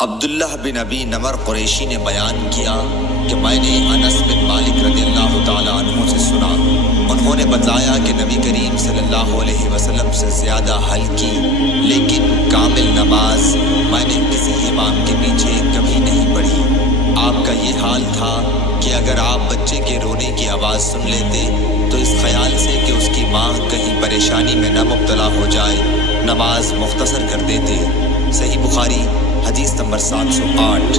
عبداللہ بن ابی نمر قریشی نے بیان کیا کہ میں نے انس بن مالک رضی اللہ تعالیٰ عنہ سے سنا، انہوں نے بتایا کہ نبی کریم صلی اللہ علیہ وسلم سے زیادہ ہلکی لیکن کامل نماز میں نے کسی امام کے پیچھے کبھی نہیں پڑھی۔ آپ کا یہ حال تھا کہ اگر آپ بچے کے رونے کی آواز سن لیتے تو اس خیال سے کہ اس کی ماں کہیں پریشانی میں نہ مبتلا ہو جائے نماز مختصر کر دیتے۔ صحیح بخاری حدیث نمبر 708۔